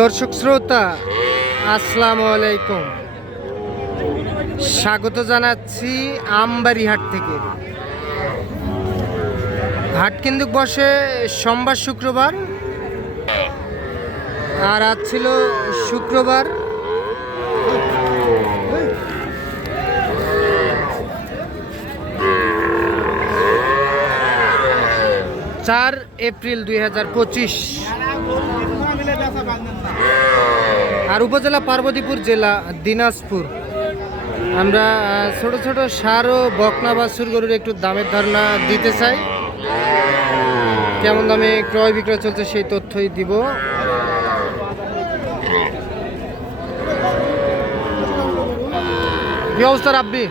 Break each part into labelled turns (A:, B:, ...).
A: দর্শক শ্রোতা, আসসালামু আলাইকুম। স্বাগত জানাচ্ছি আমবাড়ি হাট থেকে। হাট কিন্তু বসে সোমবার, শুক্রবার। আর আজ ছিল শুক্রবার। চার এপ্রিল দুই হাজার পঁচিশ। আর উপজেলা পার্বতীপুর জেলা দিনাজপুর। আমরা ছোট ছোট সার ও বকনা বাছুর গরুর একটু দামের ধারণা দিতে চাই। কেমন দামে ক্রয় বিক্রয় চলছে সেই তথ্যই দিব। কি অবস্থা রাব্বি?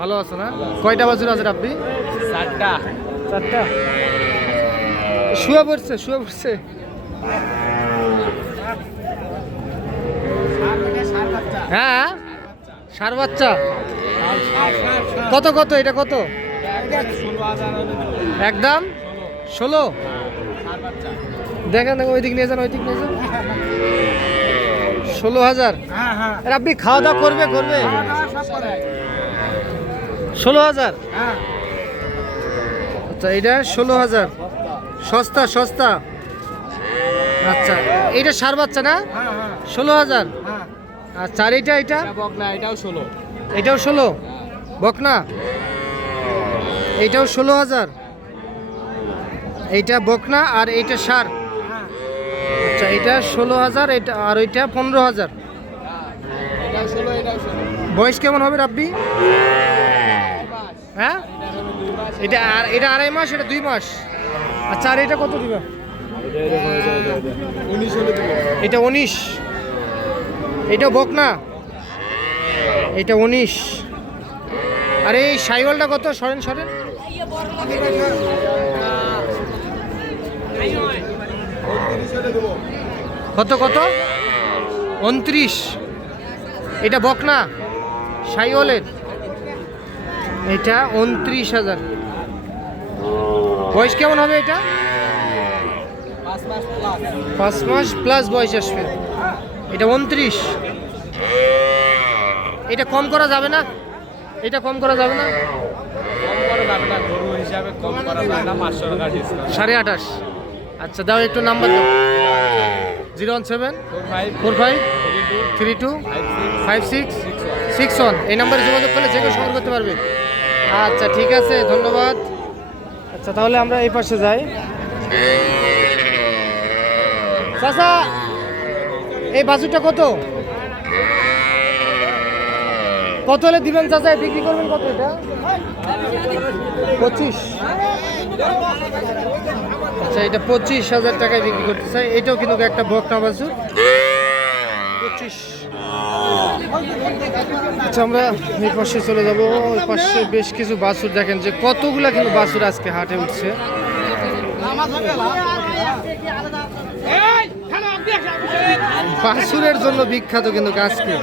A: ভালো আছো না? কয়টা বাছুর আছে রাব্বি?
B: চারটা
A: চারটা। শুয়ে পড়ছে শুয়ে পড়ছে। হ্যাঁ? সার বাচ্চা? কত কত? এটা কত? একদম? ষোলো? দেখেন দেখেন, ওইদিক নিয়ে যান, ওইদিক নিয়ে যান। ষোলো হাজার? আপনি খাওয়া দাওয়া করবে করবে? ষোলো হাজার? আচ্ছা এটা ষোলো হাজার। সস্তা সস্তা। আচ্ছা এটা সার বাচ্চা না?
B: হ্যাঁ হ্যাঁ।
A: ষোলো হাজার?
B: হ্যাঁ।
A: আচ্ছা আর এটা এটা
B: বকনা এটাও ষোলো।
A: এটাও ষোলো? বকনা? এইটাও ষোলো হাজার? এইটা বকনা আর এইটা সার? আচ্ছা এটা ষোলো হাজার এটা আর ওইটা পনেরো হাজার।
B: ষোলো
A: বয়স কেমন হবে রাব্বি? হ্যাঁ? এটা আর এটা আড়াই মাস এটা দুই মাস? আচ্ছা আর এটা কত দিবা? এটা উনিশ। এটা বকনা এটা উনিশ। আর, এই সাইওয়ালটা কত? সরেন সরেন। কত কত? উনত্রিশ। এটা বকনা সাইওয়ালের এটা উনত্রিশ হাজার। বয়স কেমন হবে এটা?
B: পাঁচ মাস প্লাস
A: বয়স আসবে। এটা উনত্রিশ। এটা কম করা যাবে না? এটা কম করা যাবে না? সাড়ে আঠাশ। আচ্ছা দাও একটু নাম্বার দাও। Zero one seven,
B: four five, three two, five six
A: six
B: six one.
A: Six one এই নাম্বারে যোগাযোগ করলে যে কেউ সংগ্রহ করতে পারবে। আচ্ছা ঠিক আছে, ধন্যবাদ। আচ্ছা তাহলে আমরা এই পাশে যাই। চাচা, এই বাজুটা কত? কত হলে দিবেন চাচা? বিক্রি করবেন কত এটা? পঁচিশ। আচ্ছা এটা পঁচিশ হাজার টাকায় বিক্রি করতে চাই। এটাও কিন্তু একটা বকনা বাছুর। পঁচিশ। আচ্ছা আমরা এই পাশে চলে যাব। ওই পাশে বেশ কিছু বাছুর দেখেন যে কতগুলা কিন্তু বাছুর আজকে হাটে উঠছে। বাছুরের জন্য বিখ্যাত কিন্তু আজকে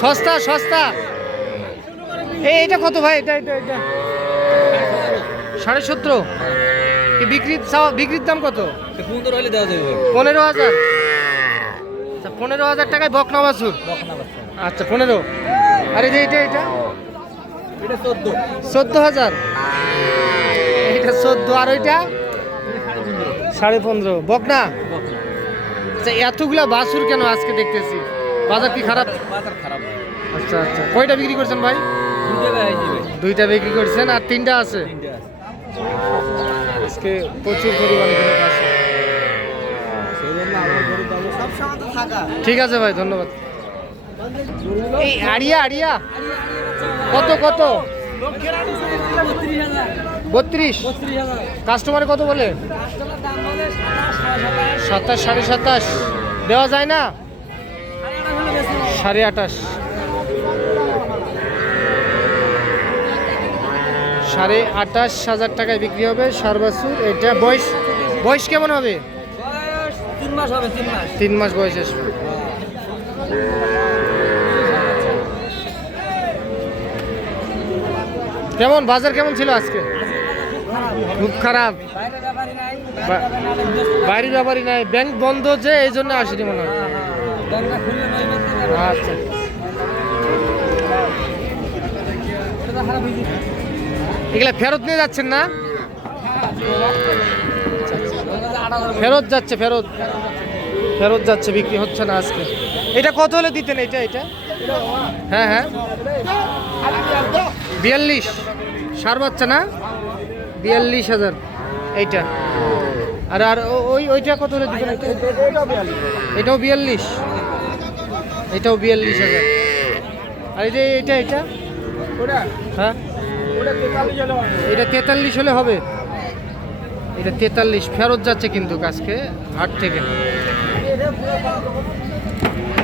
A: সস্তা সস্তা। এই এটা কত ভাই? এটা এটা এটা। সাড়ে সতেরো। বিক্রির বিক্রির দাম কত? পনেরো হাজার। পনেরো হাজার টাকায় বকনা বাছুর আচ্ছা পনেরো। আরে যে এটা এটা?
B: চোদ্দ।
A: হাজার? এটা চোদ্দ আর ওইটা? সাড়ে পনেরো। বকনা? আচ্ছা এতগুলা বাছুর কেন আজকে দেখতেছি? বাজার কি খারাপ?
B: বাজার খারাপ।
A: আচ্ছা আচ্ছা। কয়টা বিক্রি করছেন ভাই? দুইটা বিক্রি করছেন আর তিনটা আছে? আজকে প্রচুর পরিমাণে আছে। ঠিক আছে ভাই, ধন্যবাদ। এই আড়িয়া আড়িয়া। কত কত? বত্রিশ। কাস্টমার কত বলে? সাতাশ, সাড়ে সাতাশ। দেওয়া যায় না? সাড়ে আঠাশ। সাড়ে আঠাশ হাজার টাকায় বিক্রি হবে সারবাসুর। এটা বয়স বয়স কেমন হবে?
B: তিন মাস হবে
A: বয়স আসবে। কেমন, বাজার কেমন ছিল আজকে? খুব খারাপ। বাইরে ব্যাপারই নাই, ব্যাংক বন্ধ যে, এই জন্য আসেনি মনে হয়। আচ্ছা। এগুলা ফেরত নিয়ে যাচ্ছেন না? ফেরত যাচ্ছে, ফেরত। ফেরত যাচ্ছে, বিক্রি হচ্ছে না আজকে। এটা কত হলে দিতেন এটা এটা? হ্যাঁ হ্যাঁ। বিয়াল্লিশ। সার বাচ্চা না? বিয়াল্লিশ হাজার। এইটা। আর আর ওই, ওইটা কত হলে এটা? এটাও বিয়াল্লিশ। এটাও বিয়াল্লিশ হাজার। আর এই যে এটা এটা? হ্যাঁ। এটা তেতাল্লিশ হলে হবে। এটা তেতাল্লিশ, ফেরত যাচ্ছে কিন্তু আজকে হাট থেকে।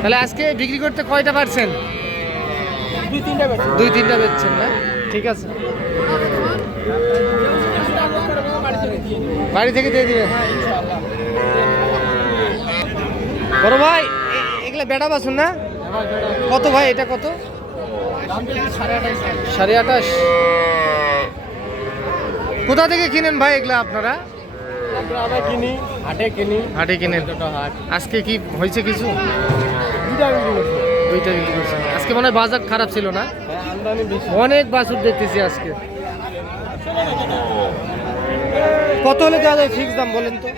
A: তাহলে আজকে বিক্রি করতে কয়টা পারছেন? দুই, তিনটা বেচছেন না? ঠিক আছে। বাড়ি থেকে দিয়ে দিবে বড় ভাই এগুলো বেটা বাসুন না? কত ভাই, এটা কত? সাড়ে আঠাশ। কোথা থেকে কিনেন ভাই এগুলা আপনারা?
B: আমরা কিনি হাটে কিনি।
A: হাটে কিনেন। আজকে কি হয়েছে কিছু? দুইটা বিক্রি করছেন। আজকে মনে হয় বাজার খারাপ ছিল না?
B: হ্যাঁ,
A: অনেক বাছুর দেখতেছি আজকে। কত হলে দেওয়া যায় ফিক্স দাম বলেন তো?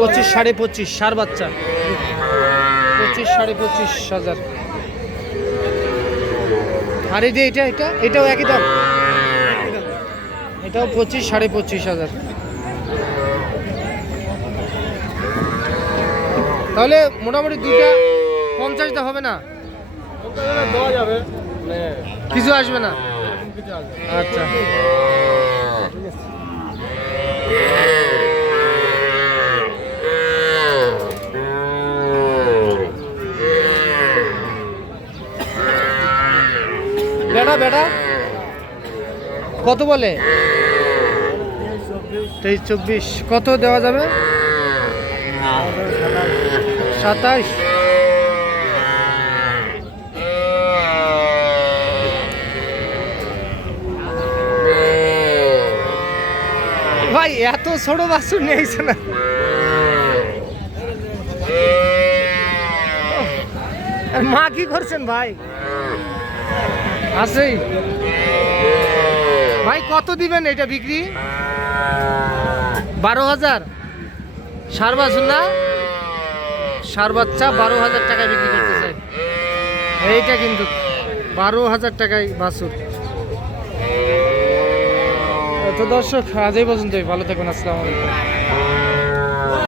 B: পঁচিশ
A: পঁচিশ সাড়ে পঁচিশ সার বাচ্চা। পঁচিশ সাড়ে পঁচিশ হাজার। আর এই যে এটা এটা এটাও একই দাম। এটাও পঁচিশ, সাড়ে পঁচিশ হাজার। তাহলে মোটামুটি দুইটা পঞ্চাশটা হবে না? কিছু আসবে না? আচ্ছা। বেটা বেটা? কত বলে? তেইশ, চব্বিশ। কত দেওয়া যাবে? সাতাইশ। ভাই, এত ছোট বাছুর নিয়েছে না? মা কি করছেন ভাই? আছেই ভাই, কত দিবেন এটা বিক্রি? বারো হাজার। সার বাসুল্লা সার বাচ্চা বারো হাজার টাকায় বিক্রি করতে চাই এইটা কিন্তু বারো হাজার টাকায় বাসুর তো দর্শক আজই এই পর্যন্তই। ভালো থাকুন আসসালামু আলাইকুম।